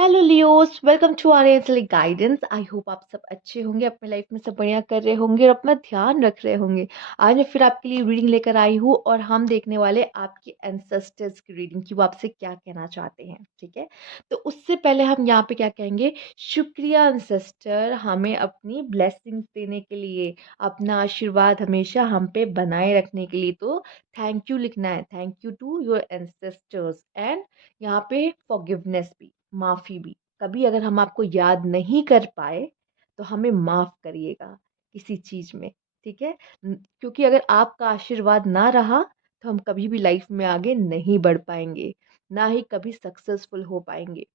Hello Leos, welcome to our angelic guidance. I hope आप सब अच्छे होंगे, अपने लाइफ में सब बढ़िया कर रहे होंगे और अपना ध्यान रख रहे होंगे। आज मैं फिर आपके लिए रीडिंग लेकर आई हूँ और हम देखने वाले आपके एंसेस्टर्स की रीडिंग की, वो आपसे क्या कहना चाहते हैं। ठीक है, तो उससे पहले हम यहाँ पे क्या कहेंगे, शुक्रिया एंसेस्टर, हमें अपनी ब्लेसिंग्स देने के लिए, अपना आशीर्वाद हमेशा हम पे बनाए रखने के लिए। तो थैंक यू लिखना है, thank you to your ancestors. And यहाँ पे फॉरगिवनेस भी, माफ़ी भी। कभी अगर हम आपको याद नहीं कर पाए तो हमें माफ़ करिएगा किसी चीज़ में। ठीक है, क्योंकि अगर आपका आशीर्वाद ना रहा तो हम कभी भी लाइफ में आगे नहीं बढ़ पाएंगे, ना ही कभी सक्सेसफुल हो पाएंगे।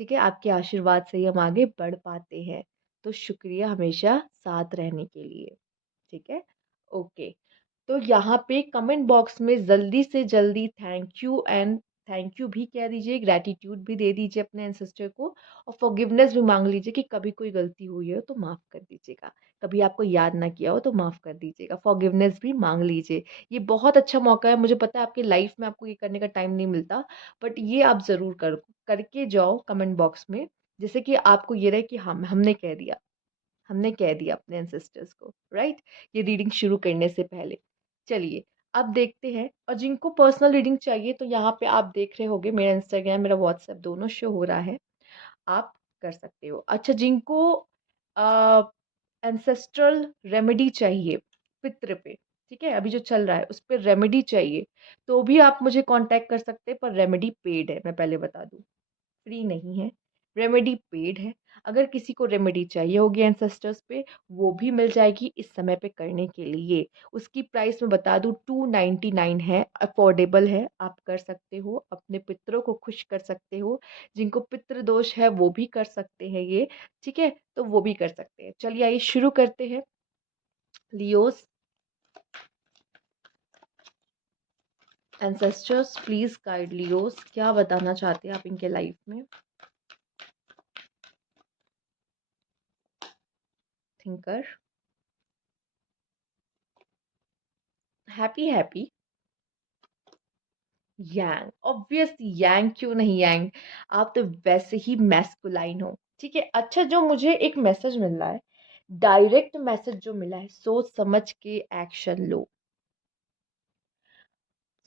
ठीक है, आपके आशीर्वाद से ही हम आगे बढ़ पाते हैं। तो शुक्रिया हमेशा साथ रहने के लिए। ठीक है, ओके। तो यहाँ पे कमेंट बॉक्स में जल्दी से जल्दी thank you and thank you भी कह दीजिए, ग्रैटिट्यूड भी दे दीजिए अपने एंसेस्टर को, और फॉरगिवनेस भी मांग लीजिए कि कभी कोई गलती हुई हो तो माफ़ कर दीजिएगा, कभी आपको याद ना किया हो तो माफ़ कर दीजिएगा, फॉरगिवनेस भी मांग लीजिए। ये बहुत अच्छा मौका है, मुझे पता है आपकी लाइफ में आपको ये करने का टाइम नहीं मिलता, बट ये आप ज़रूर करके जाओ कमेंट बॉक्स में, जैसे कि आपको ये रहे कि हमने कह दिया अपने एंसेस्टर्स को, राइट। ये रीडिंग शुरू करने से पहले चलिए अब देखते हैं। और जिनको पर्सनल रीडिंग चाहिए तो यहाँ पे आप देख रहे होंगे, मेरा इंस्टाग्राम मेरा व्हाट्सएप दोनों शो हो रहा है, आप कर सकते हो। अच्छा, जिनको एंसेस्ट्रल रेमेडी चाहिए पितृ पे, ठीक है, अभी जो चल रहा है उस पर रेमेडी चाहिए, तो भी आप मुझे कांटेक्ट कर सकते हैं, पर रेमेडी पेड है, मैं पहले बता दूं, फ्री नहीं है, रेमेडी पेड है। अगर किसी को रेमेडी चाहिए होगी एंसेस्टर्स पे, वो भी मिल जाएगी इस समय पे करने के लिए। उसकी प्राइस मैं बता दूं 299 है, अफोर्डेबल है, आप कर सकते हो, अपने पितरों को खुश कर सकते हो। जिनको पितृ दोष है वो भी कर सकते हैं ये, ठीक है, तो वो भी कर सकते हैं। चलिए आइए शुरू करते हैं। Leos, ancestors please guide Leos, क्या बताना चाहते हैं आप इनके लाइफ में। थिंकर, हैप्पी हैप्पी, यांग, ऑब्वियसली यांग, क्यों नहीं यांग, आप तो वैसे ही मैस्कुलाइन हो। ठीक है, अच्छा, जो मुझे एक मैसेज मिल रहा है, डायरेक्ट मैसेज जो मिला है, सोच समझ के एक्शन लो,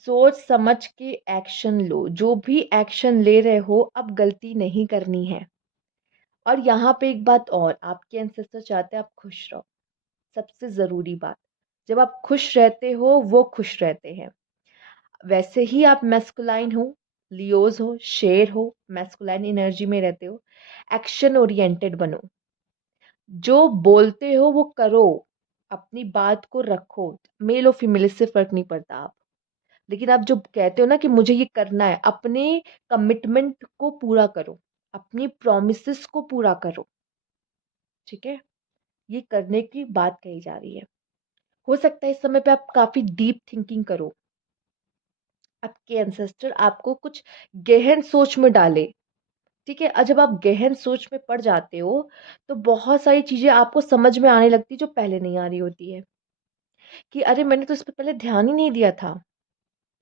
सोच समझ के एक्शन लो, जो भी एक्शन ले रहे हो अब गलती नहीं करनी है। और यहाँ पे एक बात और, आपके एंसेस्टर चाहते हैं आप खुश रहो, सबसे जरूरी बात, जब आप खुश रहते हो वो खुश रहते हैं। वैसे ही आप मैस्कुलाइन हो, लियोज हो, शेर हो, मैस्कुलाइन एनर्जी में रहते हो, एक्शन ओरिएंटेड बनो, जो बोलते हो वो करो, अपनी बात को रखो। मेल और फीमेल इससे फर्क नहीं पड़ता आप, लेकिन आप जो कहते हो ना कि मुझे ये करना है, अपने कमिटमेंट को पूरा करो, अपनी प्रोमिसेस को पूरा करो। ठीक है, ये करने की बात कही जा रही है। हो सकता है इस समय पे आप काफी डीप थिंकिंग करो, आपके एंसेस्टर आपको कुछ गहन सोच में डाले। ठीक है, और जब आप गहन सोच में पड़ जाते हो तो बहुत सारी चीजें आपको समझ में आने लगती जो पहले नहीं आ रही होती है, कि अरे मैंने तो इस पर पहले ध्यान ही नहीं दिया था,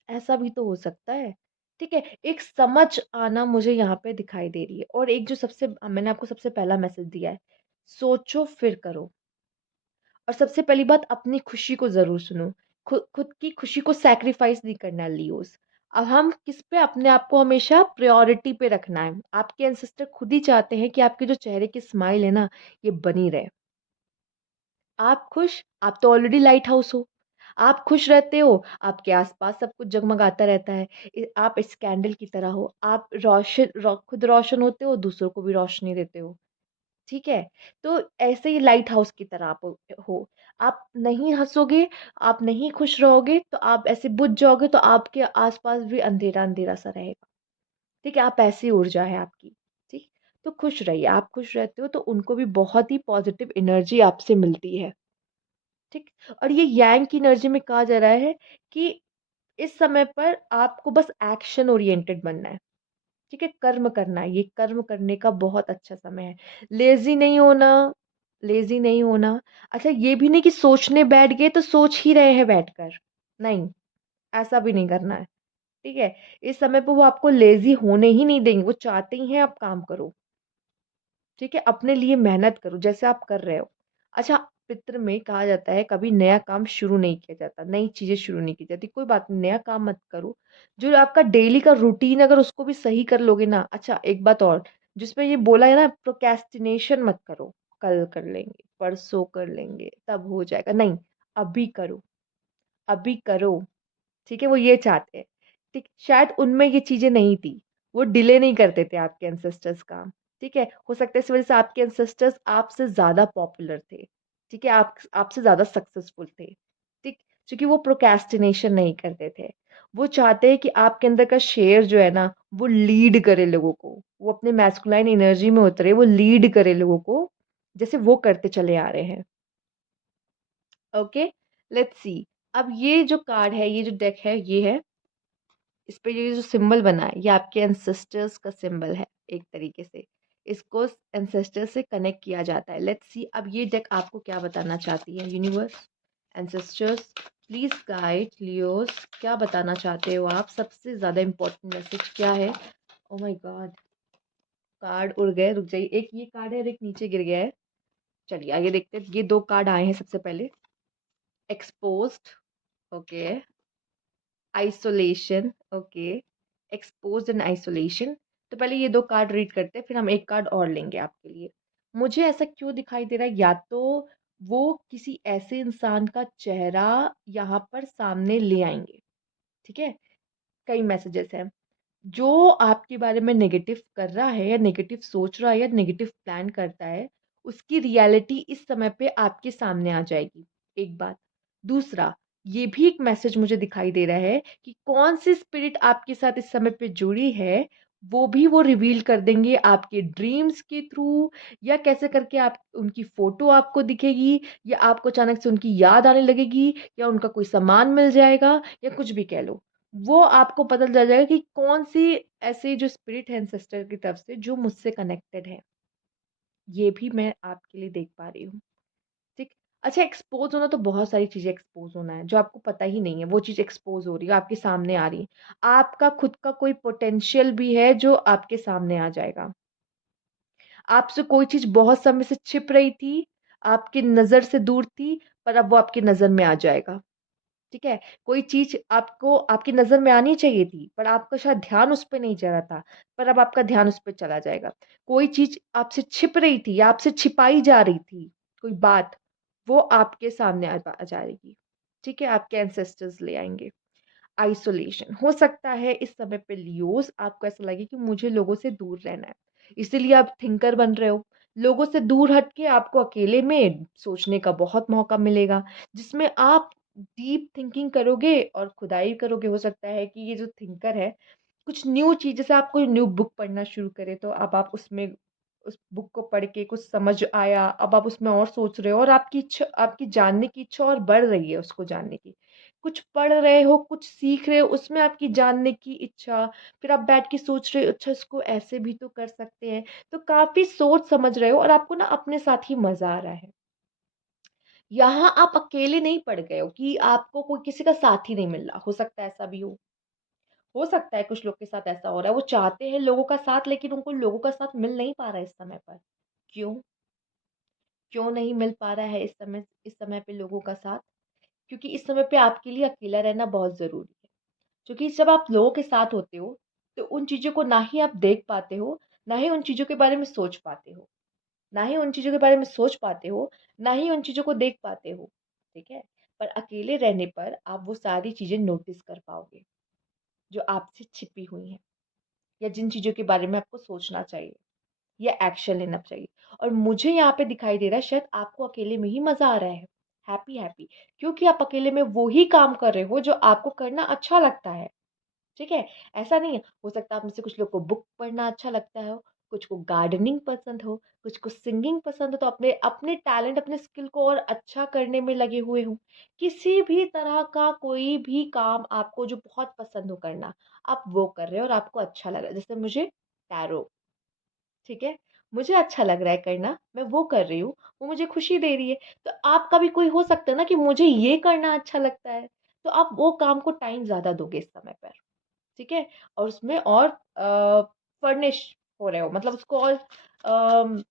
ऐसा भी तो हो सकता है। ठीक है, एक समझ आना मुझे यहाँ पे दिखाई दे रही है। और एक जो सबसे मैंने आपको सबसे पहला मैसेज दिया है, सोचो फिर करो। और सबसे पहली बात, अपनी खुशी को जरूर सुनो, खुद की खुशी को सैक्रिफाइस नहीं करना लियोस। अब हम किस पे अपने आप को हमेशा प्रायोरिटी पे रखना है। आपके एंसेस्टर खुद ही चाहते हैं कि आपके जो चेहरे की स्माइल है ना, ये बनी रहे। आप खुश, आप तो ऑलरेडी लाइट हाउस हो, आप खुश रहते हो, आपके आसपास सब कुछ जगमगाता रहता है। आप इस कैंडल की तरह हो, आप खुद रोशन होते हो, दूसरों को भी रोशनी देते हो। ठीक है, तो ऐसे ही लाइट हाउस की तरह आप हो। आप नहीं हंसोगे, आप नहीं खुश रहोगे तो आप ऐसे बुझ जाओगे, तो आपके आसपास भी अंधेरा अंधेरा सा रहेगा। ठीक है, आप ऐसी ऊर्जा है आपकी। ठीक, तो खुश रहिए, आप खुश रहते हो तो उनको भी बहुत ही पॉजिटिव एनर्जी आपसे मिलती है। ठीक, और ये यांग की एनर्जी में कहा जा रहा है कि इस समय पर आपको बस एक्शन ओरिएंटेड बनना है। ठीक है, कर्म करना है, ये कर्म करने का बहुत अच्छा समय है। लेजी नहीं होना, लेजी नहीं होना। अच्छा, ये भी नहीं कि सोचने बैठ गए तो सोच ही रहे हैं बैठकर, नहीं, ऐसा भी नहीं करना है। ठीक है, इस समय पे वो आपको लेजी होने ही नहीं देंगे, वो चाहते ही हैं आप काम करो। ठीक है? अपने लिए मेहनत करो जैसे आप कर रहे हो। अच्छा, पितृ में कहा जाता है कभी नया काम शुरू नहीं किया जाता, नई चीज़ें शुरू नहीं की जाती। कोई बात नहीं, नया काम मत करो। जो आपका डेली का रूटीन अगर उसको भी सही कर लोगे ना, अच्छा एक बात और, जिसमें ये बोला है ना प्रोक्रेस्टिनेशन मत करो, कल कर लेंगे, परसों कर लेंगे, तब हो जाएगा। नहीं, अभी करो, अभी करो। ठीक है? वो ये चाहते हैं। ठीक, शायद उनमें ये चीज़ें नहीं थी। वो डिले नहीं करते थे आपके एंसेस्टर्स काम। ठीक है? हो सकता है इस वज़ह से आपके एंसेस्टर्स आपसे ज़्यादा पॉपुलर थे। ठीक है? आप आपसे ज़्यादा सक्सेसफुल थे। ठीक? क्योंकि वो प्रोक्रेस्टिनेशन नहीं करते थे। वो चाहते हैं कि आपके अंदर का शेर जो है ना, वो लीड करे लोगों को। वो अपने मैस्कुलाइन एनर्जी में उतरे, वो लीड करे लोगों को, जैसे वो करते चले आ रहे हैं। ओके? Let's see. अब ये जो कार्ड है, ये जो डेक है, ये है, इस पे ये जो सिंबल बना है ये आपके एंसेस्टर्स का सिंबल है एक तरीके से। इसको एंसेस्टर से कनेक्ट किया जाता है। लेट्स सी अब ये डेक आपको क्या बताना चाहती है। Universe, ancestors, please guide Leos, क्या बताना चाहते हो आप? सबसे ज्यादा इंपॉर्टेंट मैसेज क्या है? ओ माय गॉड, कार्ड उड़ गए, रुक जाइए। एक ये कार्ड है और एक नीचे गिर गया है। चलिए आगे देखते हैं। ये दो कार्ड आए हैं सबसे पहले। Exposed, okay, isolation, okay, exposed and isolation. तो पहले ये दो कार्ड रीड करते हैं, फिर हम एक कार्ड और लेंगे आपके लिए। मुझे ऐसा क्यों दिखाई दे रहा है, या तो वो किसी ऐसे इंसान का चेहरा यहाँ पर सामने ले आएंगे। ठीक है? कई मैसेजेस हैं। जो आपके बारे में नेगेटिव कर रहा है या नेगेटिव सोच रहा है या नेगेटिव प्लान करता है, उसकी रियलिटी इस समय पे आपके सामने आ जाएगी। एक बात। दूसरा, ये भी एक मैसेज मुझे दिखाई दे रहा है कि कौन सी स्पिरिट आपके साथ इस समय पे जुड़ी है, वो भी वो रिवील कर देंगे आपके ड्रीम्स के थ्रू, या कैसे करके आप उनकी फोटो आपको दिखेगी, या आपको अचानक से उनकी याद आने लगेगी, या उनका कोई सामान मिल जाएगा, या कुछ भी कह लो। वो आपको पता चल जाएगा कि कौन सी ऐसी जो स्पिरिट है एंसेस्टर की तरफ से जो मुझसे कनेक्टेड है। ये भी मैं आपके लिए देख पा रही हूँ। ठीक। अच्छा, एक्सपोज होना तो बहुत सारी चीजें एक्सपोज होना है जो आपको पता ही नहीं है, वो चीज एक्सपोज हो रही है, आपके सामने आ रही है। आपका खुद का कोई पोटेंशियल भी है जो आपके सामने आ जाएगा। आपसे कोई चीज बहुत समय से छिप रही थी, आपकी नजर से दूर थी, पर अब वो आपकी नजर में आ जाएगा। ठीक है? कोई चीज़ आपको आपकी नज़र में आनी चाहिए थी, पर आपका शायद ध्यान उस पे नहीं जा रहा था, पर अब आपका ध्यान उस पे चला जाएगा। कोई चीज़ आपसे छिप रही थी या आपसे छिपाई जा रही थी, कोई बात, वो आपके सामने आ जाएगी। ठीक है? आपके एंसेस्टर्स ले आएँगे। आइसोलेशन, हो सकता है इस समय पे लियोज़ आपको ऐसा लगे कि मुझे लोगों से दूर रहना है, इसीलिए आप थिंकर बन रहे हो। लोगों से दूर हट के आपको अकेले में सोचने का बहुत मौका मिलेगा, जिसमें आप डीप थिंकिंग करोगे और खुदाई करोगे। हो सकता है कि ये जो थिंकर है, कुछ न्यू चीज़, जैसे आप कोई न्यू बुक पढ़ना शुरू करें, तो अब आप उसमें उस बुक को पढ़ के कुछ समझ आया, अब आप उसमें और सोच रहे हो और आपकी इच्छा, आपकी जानने की इच्छा और बढ़ रही है उसको जानने की। कुछ पढ़ रहे हो, कुछ सीख रहे हो, उसमें आपकी जानने की इच्छा, फिर आप बैठ के सोच रहे हो अच्छा इसको ऐसे भी तो कर सकते हैं। तो काफ़ी सोच समझ रहे हो और आपको ना अपने साथ ही मज़ा आ रहा है। यहाँ आप अकेले नहीं पड़ गए हो कि आपको कोई किसी का साथ ही नहीं मिल रहा, हो सकता है ऐसा भी हो। हो सकता है कुछ लोग के साथ ऐसा हो रहा है, वो चाहते हैं लोगों का साथ, लेकिन उनको लोगों का साथ मिल नहीं पा रहा है इस समय पर। क्यों? क्यों नहीं मिल पा रहा है इस समय पे लोगों का साथ? क्योंकि इस समय पे आपके लिए अकेला रहना बहुत ज़रूरी है। क्योंकि जब आप लोगों के साथ होते हो, तो उन चीज़ों को ना ही आप देख पाते हो, ना ही उन चीज़ों के बारे में सोच पाते हो। ना ही उन चीज़ों के बारे में सोच पाते हो, ना ही उन चीज़ों को देख पाते हो। ठीक है? पर अकेले रहने पर आप वो सारी चीज़ें नोटिस कर पाओगे, जो आपसे छिपी हुई हैं, या जिन चीज़ों के बारे में आपको सोचना चाहिए या एक्शन लेना चाहिए। और मुझे यहाँ पे दिखाई दे रहा है शायद आपको अकेले में ही मज़ा आ रहा है। हैप्पी हैप्पी, क्योंकि आप अकेले में वो ही काम कर रहे हो जो आपको करना अच्छा लगता है। ठीक है? ऐसा नहीं है, हो सकता है आप में से कुछ लोग को बुक पढ़ना अच्छा लगता हो, कुछ को गार्डनिंग पसंद हो, कुछ को सिंगिंग पसंद हो, तो अपने अपने टैलेंट, अपने स्किल को और अच्छा करने में लगे हुए हो। किसी भी तरह का कोई भी काम आपको जो बहुत पसंद हो करना, आप वो कर रहे हो और आपको अच्छा लग रहा है। जैसे मुझे टैरो, ठीक है? मुझे अच्छा लग रहा है करना, मैं वो कर रही हूँ, वो मुझे खुशी दे रही है। तो आपका भी कोई हो सकता है ना कि मुझे ये करना अच्छा लगता है, तो आप वो काम को टाइम ज़्यादा दोगे इस समय पर। ठीक है? और उसमें और फर्निश हो रहे हो, मतलब उसको और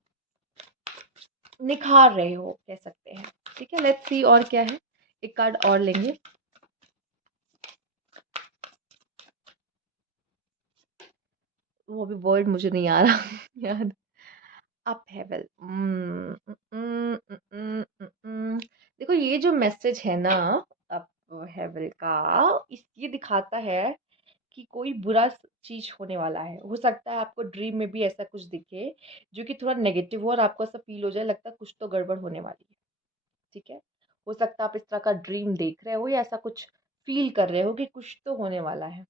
निखार रहे हो कह सकते हैं। ठीक है, लेट्स सी और क्या है। एक कार्ड और लेंगे। वो भी वर्ड मुझे नहीं आ रहा याद। अप हेवल। देखो ये जो मैसेज है ना, अप हेवल का, इस ये दिखाता है कि कोई बुरा चीज होने वाला है। हो सकता है आपको ड्रीम में भी ऐसा कुछ दिखे जो कि थोड़ा नेगेटिव हो और आपको ऐसा फील हो जाए, लगता है कुछ तो गड़बड़ होने वाली है। ठीक है, हो सकता है आप इस तरह का ड्रीम देख रहे हो या ऐसा कुछ फील कर रहे हो कि कुछ तो होने वाला है।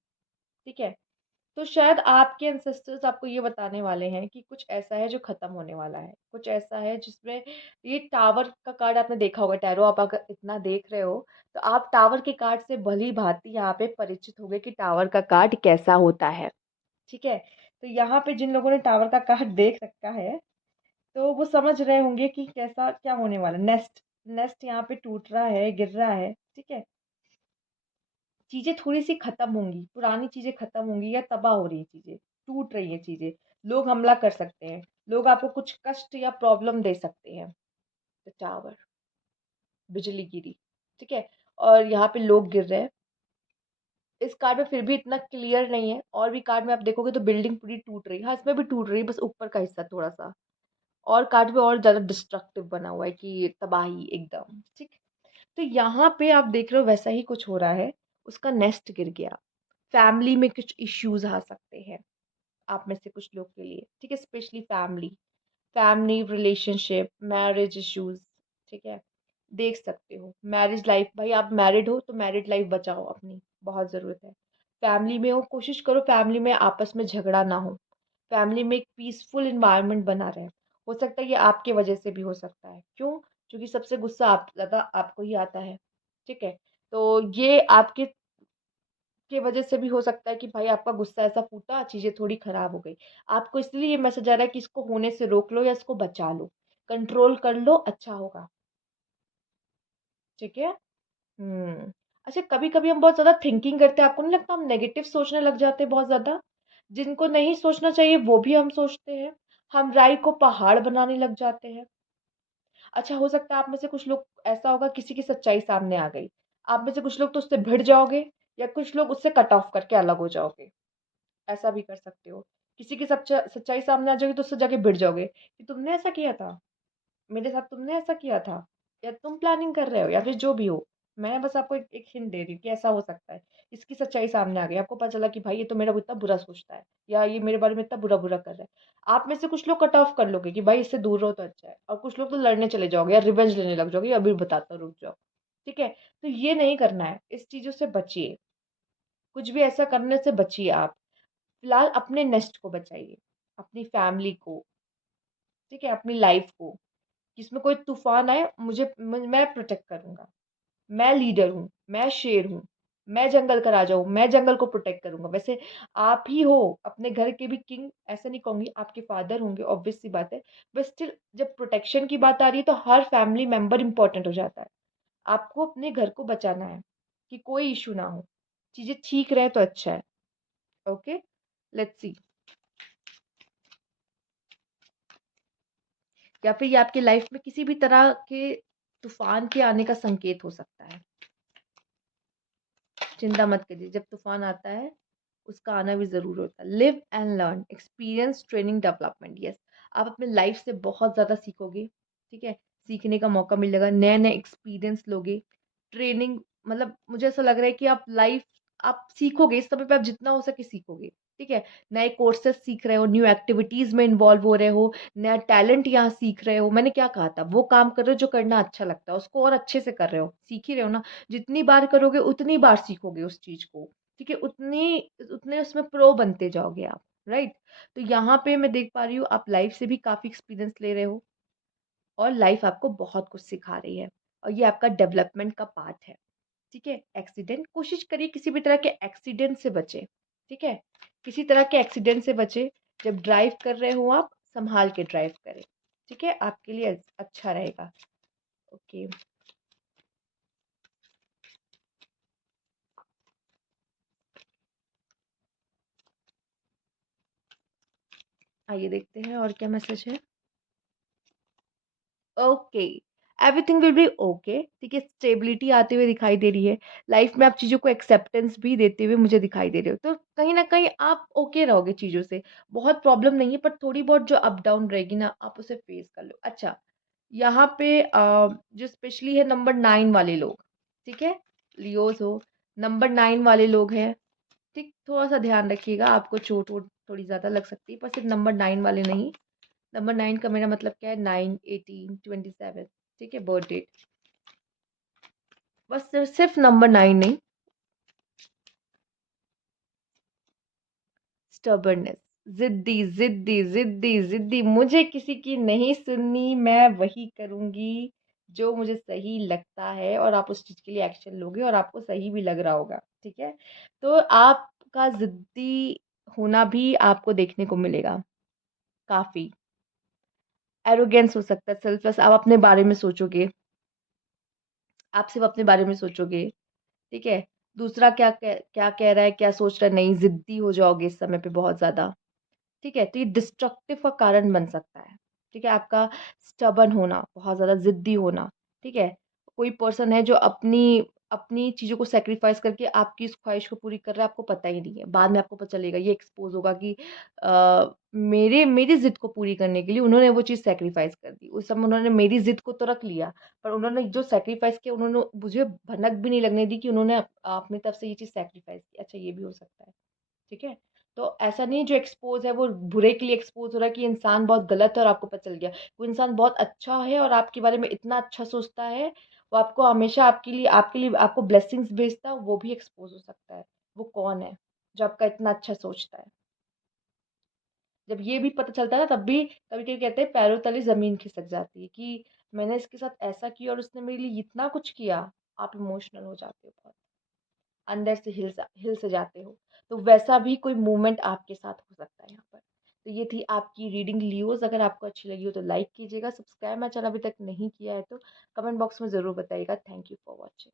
ठीक है, तो शायद आपके एंसेस्टर्स आपको ये बताने वाले हैं कि कुछ ऐसा है जो खत्म होने वाला है, कुछ ऐसा है जिसमें ये टावर का कार्ड आपने देखा होगा। टैरो आप अगर इतना देख रहे हो तो आप टावर के कार्ड से भली भांति यहाँ पे परिचित होंगे कि टावर का कार्ड कैसा होता है। ठीक है, तो यहाँ पे जिन लोगों ने टावर का कार्ड देख रखा है तो वो समझ रहे होंगे कि कैसा क्या होने वाला। नेस्ट, नेस्ट यहाँ पे टूट रहा है, गिर रहा है। ठीक है, चीजें थोड़ी सी खत्म होंगी, पुरानी चीजें खत्म होंगी या तबाह हो रही है चीजें, टूट रही है चीजें। लोग हमला कर सकते हैं, लोग आपको कुछ कष्ट या प्रॉब्लम दे सकते हैं। द टावर, बिजली गिरी। ठीक है, और यहाँ पे लोग गिर रहे हैं। इस कार्ड में फिर भी इतना क्लियर नहीं है, और भी कार्ड में आप देखोगे तो बिल्डिंग पूरी टूट रही है। हाँ, इसमें भी टूट रही है, बस ऊपर का हिस्सा थोड़ा सा। और कार्ड में और ज्यादा डिस्ट्रक्टिव बना हुआ है कि तबाही एकदम। ठीक, तो यहाँ पे आप देख रहे हो वैसा ही कुछ हो रहा है। उसका नेस्ट गिर गया। फैमिली में कुछ इश्यूज आ सकते हैं आप में से कुछ लोग के लिए। ठीक है, specially family, family relationship, marriage issues. ठीक है, देख सकते हो मैरिज लाइफ, भाई आप मैरिड हो तो मैरिड लाइफ बचाओ अपनी, बहुत ज़रूरत है। फैमिली में हो, कोशिश करो फैमिली में आपस में झगड़ा ना हो, फैमिली में एक पीसफुल इन्वायरमेंट बना रहे। हो सकता है ये आपके वजह से भी हो सकता है। क्यों? क्योंकि सबसे गुस्सा आप ज़्यादा आपको ही आता है। ठीक है, तो ये आपके की वजह से भी हो सकता है कि भाई आपका गुस्सा ऐसा फूटा, चीज़ें थोड़ी खराब हो गई। आपको इसलिए ये मैसेज आ रहा है कि इसको होने से रोक लो या इसको बचा लो, कंट्रोल कर लो, अच्छा होगा। ठीक है। अच्छा, कभी कभी हम बहुत ज्यादा थिंकिंग करते हैं, आपको नहीं लगता हम नेगेटिव सोचने लग जाते हैं बहुत ज्यादा? जिनको नहीं सोचना चाहिए वो भी हम सोचते हैं। हम राय को पहाड़ बनाने लग जाते हैं। अच्छा, हो सकता है आप में से कुछ लोग, ऐसा होगा किसी की सच्चाई सामने आ गई, आप में से कुछ लोग तो उससे भिड़ जाओगे, या कुछ लोग उससे कट ऑफ करके अलग हो जाओगे। ऐसा भी कर सकते हो। किसी की सच्चाई सामने आ जाएगी तो उससे जाके भिड़ जाओगे कि तुमने ऐसा किया था, मेरे साथ तुमने ऐसा किया था, या तुम प्लानिंग कर रहे हो, या फिर जो भी हो। मैं बस आपको एक हिंट दे रही हूँ कि ऐसा हो सकता है। इसकी सच्चाई सामने आ गई, आपको पता चला कि भाई ये तो मेरा इतना बुरा सोचता है, या ये मेरे बारे में इतना बुरा बुरा कर रहा है। आप में से कुछ लोग कट ऑफ कर लोगे कि भाई इससे दूर रहो तो अच्छा है, और कुछ लोग तो लड़ने चले जाओगे या रिवेंज लेने लग जाओगे, अभी बताता हूँ, रुक जाओ। ठीक है, तो ये नहीं करना है, इस चीजों से बचिए। कुछ भी ऐसा करने से बचिए आप। फिलहाल अपने नेस्ट को बचाइए, अपनी फैमिली को। ठीक है, अपनी लाइफ को। जिसमें कोई तूफान आए, मैं प्रोटेक्ट करूंगा। मैं लीडर हूँ, मैं शेर हूँ, मैं जंगल का राजा हूँ, मैं जंगल को प्रोटेक्ट करूंगा। वैसे आप ही हो अपने घर के भी किंग, ऐसा नहीं कहूंगी, आपके फादर होंगे, ऑब्वियस सी बात है। बट स्टिल जब प्रोटेक्शन की बात आ रही है तो हर फैमिली मेंबर इंपॉर्टेंट हो जाता है। आपको अपने घर को बचाना है कि कोई इशू ना हो, चीजें ठीक रहे तो अच्छा है। Okay, let's see. या फिर ये आपकी लाइफ में किसी भी तरह के तूफान के आने का संकेत हो सकता है। चिंता मत करिए, जब तूफान आता है उसका आना भी ज़रूर होता है। Live and learn, experience, training, development. Yes, आप अपने लाइफ से बहुत ज़्यादा सीखोगे। ठीक है, सीखने का मौका मिलेगा, नए नए एक्सपीरियंस लोगे। ट्रेनिंग, मतलब मुझे ऐसा लग रहा है कि आप सीखोगे, इस समय पे आप जितना हो सके सीखोगे। ठीक है, नए कोर्सेज सीख रहे हो, न्यू एक्टिविटीज में इन्वॉल्व हो रहे हो, नया टैलेंट यहाँ सीख रहे हो। मैंने क्या कहा था, वो काम कर रहे हो जो करना अच्छा लगता है, उसको और अच्छे से कर रहे हो, सीख ही रहे हो ना। जितनी बार करोगे उतनी बार सीखोगे उस चीज को। ठीक है, उतनी उतने उसमें प्रो बनते जाओगे आप। राइट, तो यहाँ पे मैं देख पा रही हूँ आप लाइफ से भी काफी एक्सपीरियंस ले रहे हो, और लाइफ आपको बहुत कुछ सिखा रही है, और ये आपका डेवलपमेंट का पार्ट है। ठीक है, एक्सीडेंट, कोशिश करिए किसी भी तरह के एक्सीडेंट से बचे। ठीक है, किसी तरह के एक्सीडेंट से बचे। जब ड्राइव कर रहे हो आप संभाल के ड्राइव करें। ठीक है, आपके लिए अच्छा रहेगा। ओके, आइए देखते हैं और क्या मैसेज है। Okay, everything will be okay, ठीक है, स्टेबिलिटी आते हुए दिखाई दे रही है, लाइफ में आप चीज़ों को एक्सेप्टेंस भी देते हुए मुझे दिखाई दे रहे हो, तो कहीं न कहीं आप ओके रहोगे चीज़ों से, बहुत प्रॉब्लम नहीं है, पर थोड़ी बहुत जो अप डाउन रहेगी ना, आप उसे फेस कर लो। अच्छा, यहाँ पे जो स्पेशली है नंबर 9 वाले लोग, ठीक है? लियोज़ हो, नंबर 9 वाले लोग हैं, ठीक? थोड़ा-सा ध्यान रखिएगा, आपको चोट-वोट थोड़ी ज़्यादा लग सकती है, पर सिर्फ नंबर 9 वाले नहीं, नंबर 9 का मेरा मतलब क्या है, 9, 18, 27, ठीक है, बर्थ डेट। बस सिर्फ नंबर 9 नहीं, स्टबर्ननेस, जिद्दी जिद्दी जिद्दी जिद्दी, मुझे किसी की नहीं सुननी, मैं वही करूंगी जो मुझे सही लगता है, और आप उस चीज के लिए एक्शन लोगे और आपको सही भी लग रहा होगा, ठीक है? तो आपका जिद्दी होना भी आपको देखने को मिलेगा काफी। एरोगेंस हो सकता है, सेल्फलेस, आप अपने बारे में सोचोगे, आप सिर्फ अपने बारे में सोचोगे, ठीक है? दूसरा क्या कह रहा है, क्या सोच रहा है, नहीं, जिद्दी हो जाओगे इस समय पे बहुत ज्यादा, ठीक है? तो ये डिस्ट्रक्टिव का कारण बन सकता है, ठीक है? आपका स्टबर्न होना, बहुत ज़्यादा ज़िद्दी होना, ठीक है? कोई पर्सन है जो अपनी अपनी चीज़ों को सैक्रिफाइस करके आपकी इस ख्वाहिश को पूरी कर रहा है, आपको पता ही नहीं है। बाद में आपको पता चलेगा, ये एक्सपोज़ होगा कि मेरी ज़िद को पूरी करने के लिए उन्होंने वो चीज़ सैक्रिफाइस कर दी। उस समय उन्होंने मेरी ज़िद को तो रख लिया, पर उन्होंने जो सैक्रिफाइस किया, उन्होंने मुझे भनक भी नहीं लगने दी कि उन्होंने अपनी तरफ से ये चीज़ सैक्रिफाइस की। अच्छा, ये भी हो सकता है। ठीक है? तो ऐसा नहीं जो एक्सपोज़ है वो बुरे के लिए एक्सपोज़ हो रहा है कि इंसान बहुत गलत है और आपको पता चल गया। वो इंसान बहुत अच्छा है और आपके बारे में इतना अच्छा सोचता है, वो आपको हमेशा आपके लिए आपको ब्लेसिंग्स भेजता है, वो भी एक्सपोज़ हो सकता है। वो कौन है, जो आपका इतना अच्छा सोचता है? जब ये भी पता चलता है ना, तब भी कभी-कभी कहते हैं पैरों तले ज़मीन खिसक जाती है कि मैंने इसके साथ ऐसा किया और उसने मेरे लिए इतना कुछ किया। आप इमोशनल हो जाते हो बहुत। अंदर से हिल से जाते हो। तो वैसा भी कोई मूवमेंट आपके साथ हो सकता है यहाँ पर। तो ये थी आपकी रीडिंग लियोज़, अगर आपको अच्छी लगी हो तो लाइक कीजिएगा, सब्सक्राइब मेरा चैनल अभी तक नहीं किया है तो कमेंट बॉक्स में ज़रूर बताइएगा। Thank you for watching.